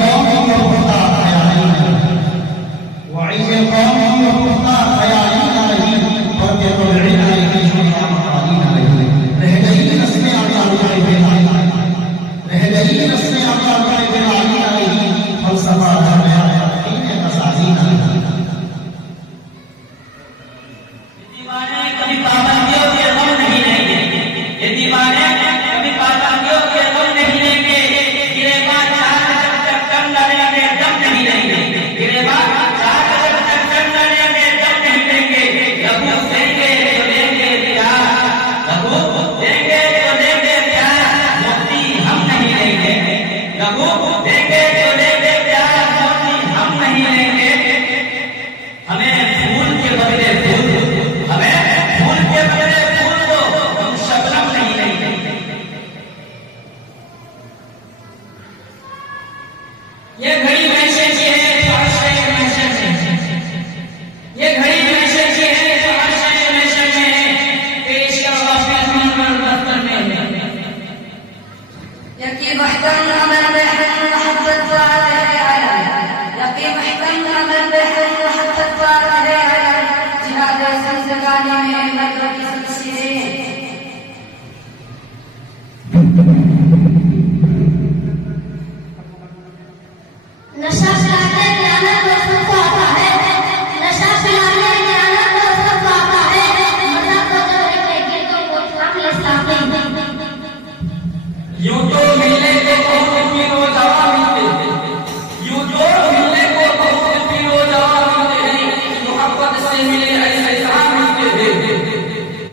कौम की वो पुख्ता ख्याली नहीं, वाइज़ कौम की वो पुख्ता ख्याली नहीं, फर्क तोलड़ी नहीं, शुरा मकाली नहीं, रह गई नस्लें आका उठाए बेलाली, रह गई नस्लें आका उठाए बेलाली नहीं, फलसफा धर्म आया इन्हें मसाजी नहीं। दीवाने कभी पाबंदियों के गम नहीं लेंगे, ये दीवाने कभी पाबंदियों के गम नहीं लेंगे, गिरेबान चार कदम तक दम डालेंगे, दम नहीं लेंगे, गिरेबान चार कदम तक दम डालेंगे, दम नहीं लेंगे, लहू देंगे तो लेंगे प्यार, लहू देंगे तो लेंगे प्यार, मुक्ति हम नहीं लेंगे, लहू देंगे तो लेंगे प्यार, मुक्ति हम नहीं लेंगे। हमें फूल के बदले फूल, हमें फूल के बदले फूल दो, हम शबनम नहीं लेंगे। ये घड़ी वैसे की है तो आश्रय वैसे है, ये घड़ी वैसे की है तो आश्रय वैसे है, पेश का वापस मंगल दफ्तर में यकी बहतर